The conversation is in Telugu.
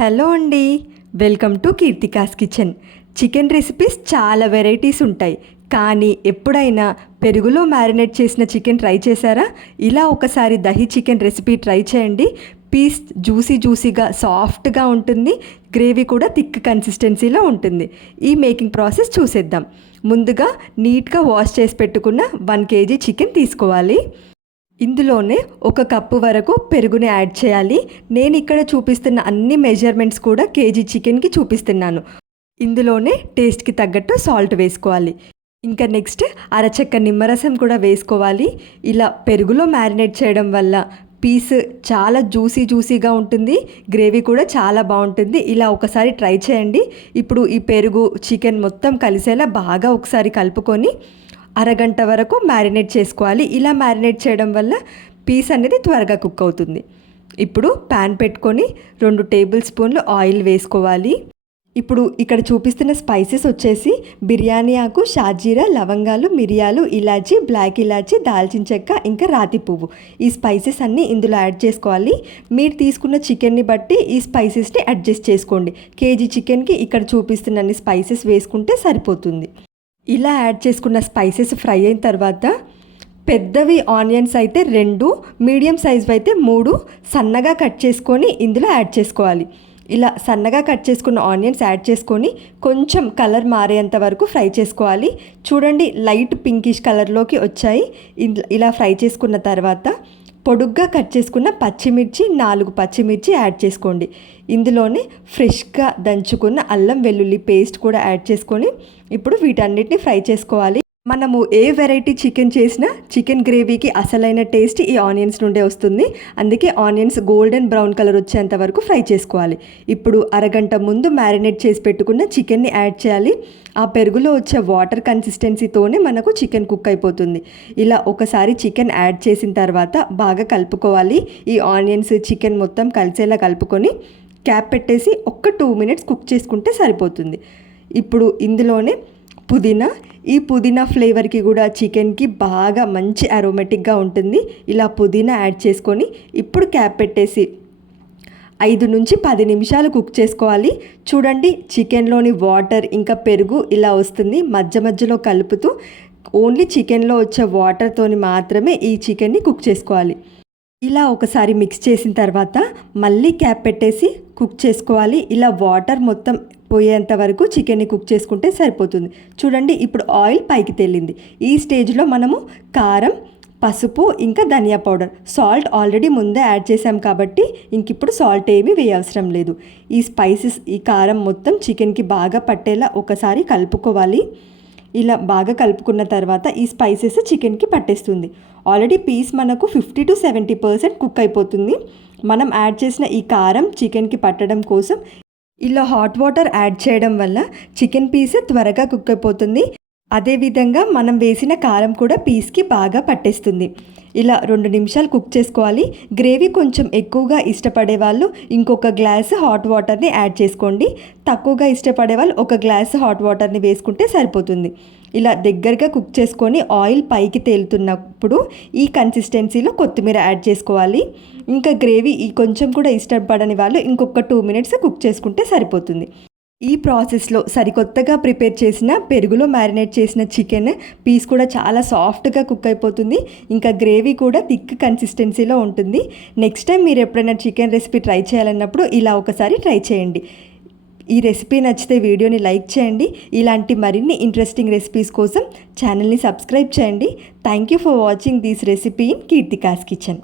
హలో అండి, welcome to Keerthika's kitchen. Chicken recipes చాలా వెరైటీస్ ఉంటాయి, కానీ ఎప్పుడైనా పెరుగులో మ్యారినేట్ చేసిన చికెన్ ట్రై చేశారా? ఇలా ఒకసారి దహి చికెన్ రెసిపీ ట్రై చేయండి. పీస్ జ్యూసీగా సాఫ్ట్గా ఉంటుంది, గ్రేవీ కూడా థిక్ కన్సిస్టెన్సీలో ఉంటుంది. ఈ మేకింగ్ ప్రాసెస్ చూసేద్దాం. ముందుగా నీట్గా వాష్ చేసి పెట్టుకున్న 1 kg చికెన్ తీసుకోవాలి. ఇందులోనే 1 కప్పు వరకు పెరుగుని యాడ్ చేయాలి. నేను ఇక్కడ చూపిస్తున్న అన్ని మెజర్మెంట్స్ కూడా కేజీ చికెన్కి చూపిస్తున్నాను. ఇందులోనే టేస్ట్కి తగ్గట్టు సాల్ట్ వేసుకోవాలి. ఇంకా నెక్స్ట్ అరచెక్క నిమ్మరసం కూడా వేసుకోవాలి. ఇలా పెరుగులో మ్యారినేట్ చేయడం వల్ల పీస్ చాలా జ్యూసీగా ఉంటుంది, గ్రేవీ కూడా చాలా బాగుంటుంది. ఇలా ఒకసారి ట్రై చేయండి. ఇప్పుడు ఈ పెరుగు చికెన్ మొత్తం కలిసేలా బాగా ఒకసారి కలుపుకొని అరగంట వరకు మ్యారినేట్ చేసుకోవాలి. ఇలా మ్యారినేట్ చేయడం వల్ల పీస్ అనేది త్వరగా కుక్ అవుతుంది. ఇప్పుడు ప్యాన్ పెట్టుకొని 2 టేబుల్ స్పూన్లు ఆయిల్ వేసుకోవాలి. ఇప్పుడు ఇక్కడ చూపిస్తున్న స్పైసెస్ వచ్చేసి బిర్యానీ ఆకు, షాజీరా, లవంగాలు, మిరియాలు, ఇలాచీ, బ్లాక్ ఇలాచీ, దాల్చిన చెక్క, ఇంకా రాతి పువ్వు. ఈ స్పైసెస్ అన్నీ ఇందులో యాడ్ చేసుకోవాలి. మీరు తీసుకున్న చికెన్ని బట్టి ఈ స్పైసెస్ని అడ్జస్ట్ చేసుకోండి. కేజీ చికెన్కి ఇక్కడ చూపిస్తున్న అన్ని స్పైసెస్ వేసుకుంటే సరిపోతుంది. ఇలా యాడ్ చేసుకున్న స్పైసెస్ ఫ్రై అయిన తర్వాత పెద్దవి ఆనియన్స్ అయితే 2, మీడియం సైజు అయితే 3 సన్నగా కట్ చేసుకొని ఇందులో యాడ్ చేసుకోవాలి. ఇలా సన్నగా కట్ చేసుకున్న ఆనియన్స్ యాడ్ చేసుకొని కొంచెం కలర్ మారేంత వరకు ఫ్రై చేసుకోవాలి. చూడండి, లైట్ పింకిష్ కలర్లోకి వచ్చాయి. ఇలా ఫ్రై చేసుకున్న తర్వాత పొడుగ్గా కట్ చేసుకున్న పచ్చిమిర్చి 4 పచ్చిమిర్చి యాడ్ చేసుకోండి. ఇందులోనే ఫ్రెష్గా దంచుకున్న అల్లం వెల్లుల్లి పేస్ట్ కూడా యాడ్ చేసుకొని ఇప్పుడు వీటన్నిటిని ఫ్రై చేసుకోవాలి. మనము ఏ వెరైటీ చికెన్ చేసినా చికెన్ గ్రేవీకి అసలైన టేస్ట్ ఈ ఆనియన్స్ నుండే వస్తుంది. అందుకే ఆనియన్స్ గోల్డెన్ బ్రౌన్ కలర్ వచ్చేంత వరకు ఫ్రై చేసుకోవాలి. ఇప్పుడు అరగంట ముందు మ్యారినేట్ చేసి పెట్టుకున్న చికెన్ని యాడ్ చేయాలి. ఆ పెరుగులో వచ్చే వాటర్ కన్సిస్టెన్సీతోనే మనకు చికెన్ కుక్ అయిపోతుంది. ఇలా ఒకసారి చికెన్ యాడ్ చేసిన తర్వాత బాగా కలుపుకోవాలి. ఈ ఆనియన్స్ చికెన్ మొత్తం కలిసేలా కలుపుకొని క్యాప్ పెట్టేసి 2 మినిట్స్ కుక్ చేసుకుంటే సరిపోతుంది. ఇప్పుడు ఇందులోనే ఈ పుదీనా ఫ్లేవర్కి కూడా చికెన్కి బాగా మంచి అరోమేటిక్గా ఉంటుంది. ఇలా పుదీనా యాడ్ చేసుకొని ఇప్పుడు క్యాప్ పెట్టేసి 5 నుంచి 10 నిమిషాలు కుక్ చేసుకోవాలి. చూడండి, చికెన్లోని వాటర్ ఇంకా పెరుగు ఇలా వస్తుంది. మధ్యలో కలుపుతూ ఓన్లీ చికెన్లో వచ్చే వాటర్తోని మాత్రమే ఈ చికెన్ని కుక్ చేసుకోవాలి. ఇలా ఒకసారి మిక్స్ చేసిన తర్వాత మళ్ళీ క్యాప్ పెట్టేసి కుక్ చేసుకోవాలి. ఇలా వాటర్ మొత్తం పోయేంత వరకు చికెన్ని కుక్ చేసుకుంటే సరిపోతుంది. చూడండి, ఇప్పుడు ఆయిల్ పైకి తేలింది. ఈ స్టేజ్లో మనము కారం, పసుపు, ఇంకా ధనియా పౌడర్, సాల్ట్ ఆల్రెడీ ముందే యాడ్ చేసాం కాబట్టి ఇప్పుడు సాల్ట్ ఏమీ వేయవసరం లేదు. ఈ స్పైసెస్, ఈ కారం మొత్తం చికెన్కి బాగా పట్టేలా ఒకసారి కలుపుకోవాలి. ఇలా బాగా కలుపుకున్న తర్వాత ఈ స్పైసెస్ చికెన్కి పట్టేస్తుంది. ఆల్రెడీ పీస్ మనకు 50 to 70% కుక్ అయిపోతుంది. మనం యాడ్ చేసిన ఈ కారం చికెన్కి పట్టడం కోసం ఇలా హాట్ వాటర్ యాడ్ చేయడం వల్ల చికెన్ పీస్ త్వరగా కుక్ అయిపోతుంది. అదేవిధంగా మనం వేసిన కారం కూడా పీస్కి బాగా పట్టేస్తుంది. ఇలా 2 నిమిషాలు కుక్ చేసుకోవాలి. గ్రేవీ కొంచెం ఎక్కువగా ఇష్టపడే వాళ్ళు ఇంకొక గ్లాస్ హాట్ వాటర్ని యాడ్ చేసుకోండి. తక్కువగా ఇష్టపడే వాళ్ళు 1 గ్లాస్ హాట్ వాటర్ని వేసుకుంటే సరిపోతుంది. ఇలా దగ్గరగా కుక్ చేసుకొని ఆయిల్ పైకి తేలుతున్నప్పుడు ఈ కన్సిస్టెన్సీలో కొత్తిమీర యాడ్ చేసుకోవాలి. ఇంకా గ్రేవీ కొంచెం కూడా ఇష్టపడని వాళ్ళు ఇంకొక 2 మినిట్స్ కుక్ చేసుకుంటే సరిపోతుంది. ఈ ప్రాసెస్లో సరికొత్తగా ప్రిపేర్ చేసిన పెరుగులో మ్యారినేట్ చేసిన చికెన్ పీస్ కూడా చాలా సాఫ్ట్గా కుక్ అయిపోతుంది. ఇంకా గ్రేవీ కూడా థిక్ కన్సిస్టెన్సీలో ఉంటుంది. నెక్స్ట్ టైం మీరు ఎప్పుడైనా చికెన్ రెసిపీ ట్రై చేయాలన్నప్పుడు ఇలా ఒకసారి ట్రై చేయండి. ఈ రెసిపీ నచ్చితే వీడియోని లైక్ చేయండి. ఇలాంటి మరిన్ని ఇంట్రెస్టింగ్ రెసిపీస్ కోసం ఛానల్ని సబ్స్క్రైబ్ చేయండి. Thank you for watching this recipe in Keerthika's kitchen.